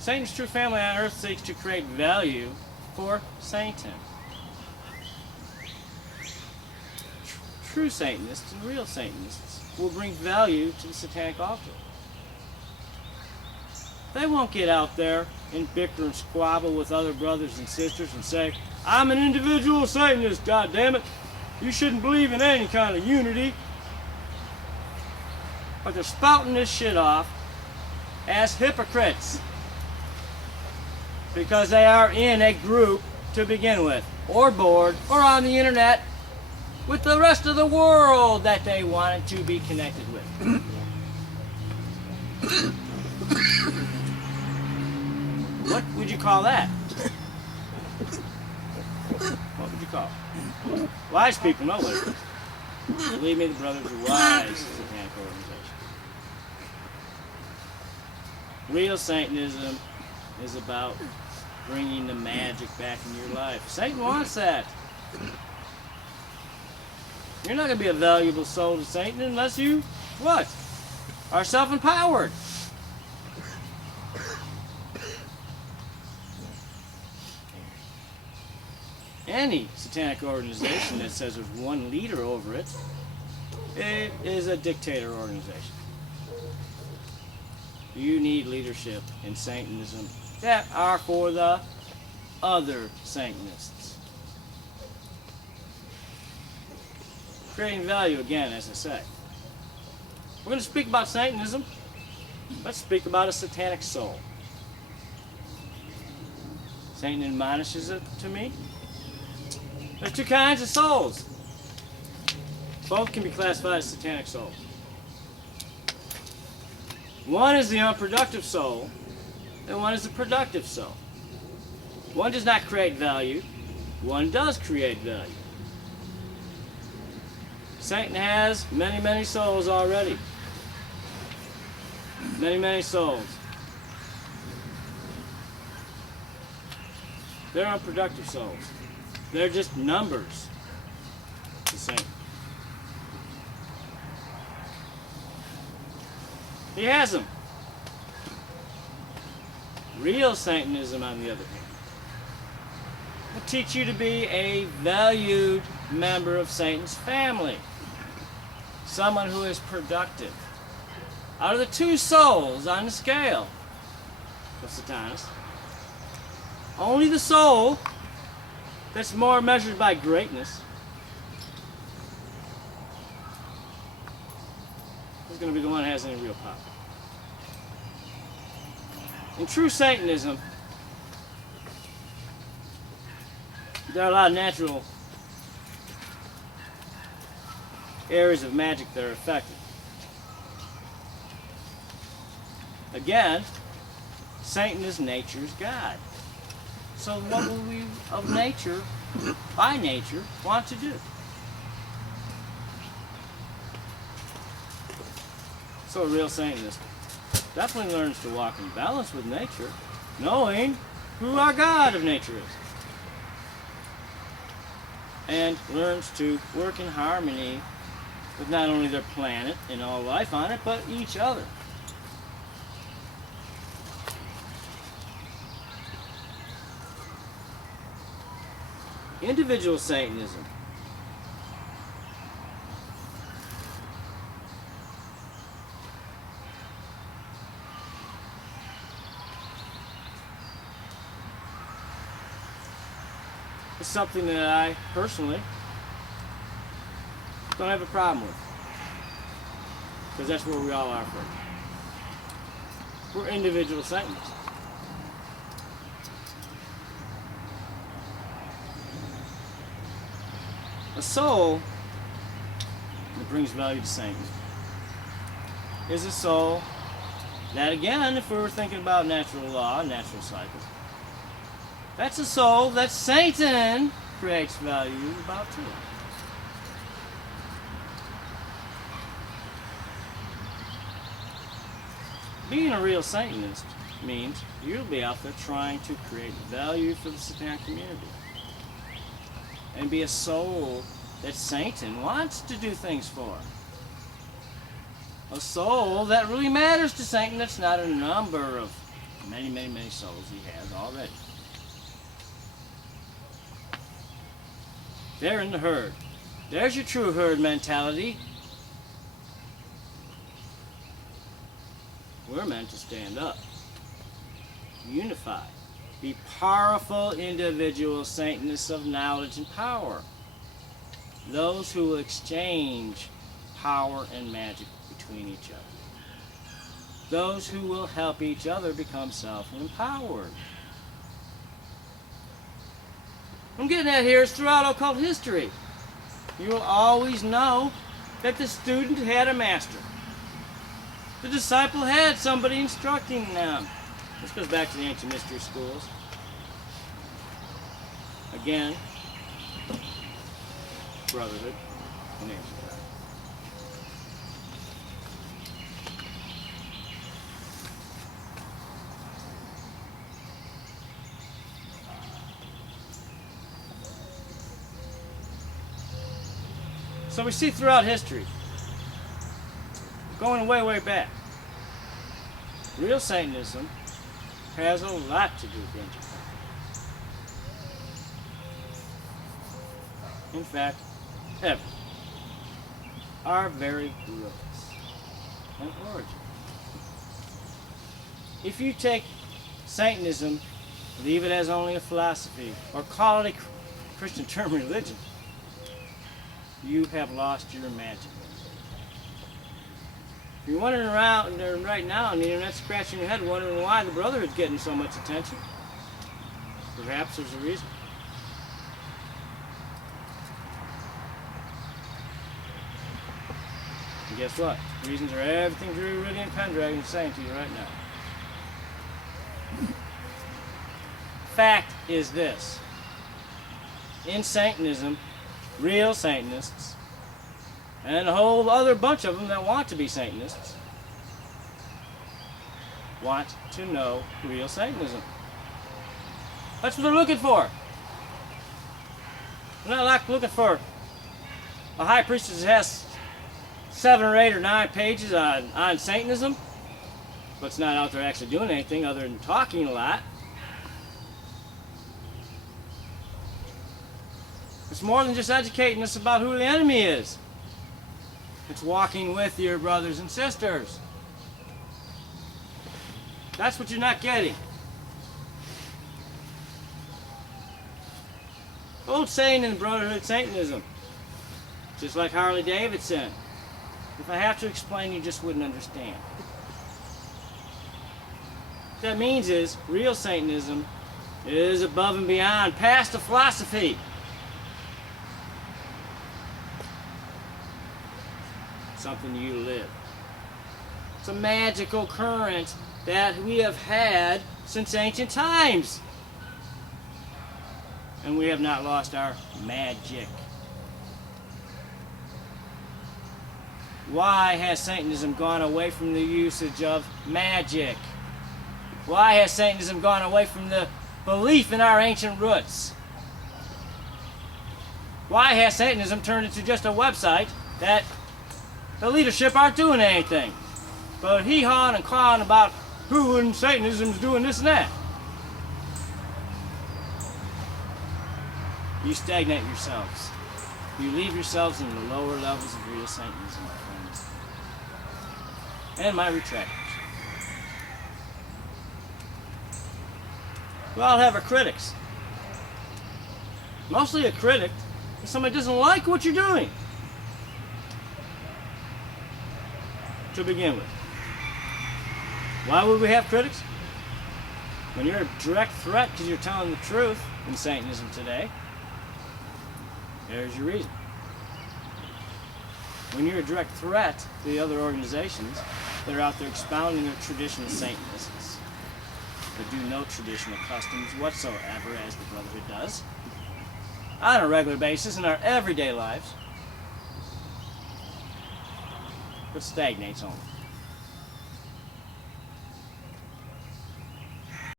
Satan's true family on earth seeks to create value for Satan. True Satanists and real Satanists will bring value to the satanic altar. They won't get out there and bicker and squabble with other brothers and sisters and say, I'm an individual Satanist, goddammit. You shouldn't believe in any kind of unity. But they're spouting this shit off as hypocrites because they are in a group to begin with, or board, or on the internet with the rest of the world that they wanted to be connected with. What would you call that? What would you call it? Wise people know what it is. Believe me, the Brothers are wise satanic organization. Real Satanism is about bringing the magic back in your life. Satan wants that. You're not going to be a valuable soul to Satan unless you, what? Are self-empowered. Any satanic organization that says there's one leader over it, it is a dictator organization. You need leadership in Satanism that are for the other Satanists. Creating value, again, as I say. We're going to speak about Satanism. Let's speak about a satanic soul. Satan admonishes it to me. There's two kinds of souls. Both can be classified as satanic souls. One is the unproductive soul, and one is the productive soul. One does not create value, one does create value. Satan has many, many souls already. Many, many souls. They're unproductive souls. They're just numbers to Satan. He has them. Real Satanism, on the other hand, will teach you to be a valued member of Satan's family. Someone who is productive. Out of the two souls on the scale of Satanists, only the soul that's more measured by greatness is going to be the one that has any real power. In true Satanism, there are a lot of natural areas of magic that are affected. Again, Satan is nature's God. So what will we of nature, by nature, want to do? So a real Satanist definitely learns to walk in balance with nature, knowing who our God of nature is. And learns to work in harmony with not only their planet and all life on it, but each other. Individual Satanism is something that I personally don't have a problem with, because that's where we all are from. We're individual Satanists. A soul that brings value to Satan is a soul that, again, if we were thinking about natural law, natural cycle, that's a soul that Satan creates value about too. Being a real Satanist means you'll be out there trying to create value for the satanic community. And be a soul that Satan wants to do things for. A soul that really matters to Satan, that's not a number of many, many, many souls he has already. They're in the herd. There's your true herd mentality. We're meant to stand up, unify, be powerful individual Satanists of knowledge and power. Those who will exchange power and magic between each other. Those who will help each other become self-empowered. What I'm getting at here is throughout occult history, you will always know that the student had a master. The disciple had somebody instructing them. This goes back to the ancient mystery schools. Again, Brotherhood and ancient. So we see throughout history, going way, way back, real Satanism has a lot to do with the ancient faith. In fact, heaven, our very roots and origin. If you take Satanism, leave it as only a philosophy, or call it a Christian term religion, you have lost your magic. If you're wandering around there right now on the internet, scratching your head, wondering why the Brotherhood's getting so much attention, perhaps there's a reason. And guess what? Reasons are everything Druwydion and Pendragon is saying to you right now. Fact is this. In Satanism, real Satanists, and a whole other bunch of them that want to be Satanists, want to know real Satanism. That's what they're looking for. They're not like looking for a high priestess that has 7 or 8 or 9 pages on Satanism, but it's not out there actually doing anything other than talking a lot. It's more than just educating us about who the enemy is. It's walking with your brothers and sisters. That's what you're not getting. Old saying in the Brotherhood of Satanism, just like Harley Davidson, if I have to explain, you just wouldn't understand. What that means is, real Satanism is above and beyond, past the philosophy. Something you live. It's a magical current that we have had since ancient times. And we have not lost our magic. Why has Satanism gone away from the usage of magic? Why has Satanism gone away from the belief in our ancient roots? Why has Satanism turned into just a website that the leadership aren't doing anything, but hee-hawing and cawing about who in Satanism is doing this and that? You stagnate yourselves. You leave yourselves in the lower levels of real Satanism, my friends. And my retractors. We all have our critics. Mostly a critic is somebody who doesn't like what you're doing. To begin with. Why would we have critics? When you're a direct threat because you're telling the truth in Satanism today, there's your reason. When you're a direct threat to the other organizations that are out there expounding their traditional Satanists, that do no traditional customs whatsoever, as the Brotherhood does, on a regular basis in our everyday lives, but stagnates only.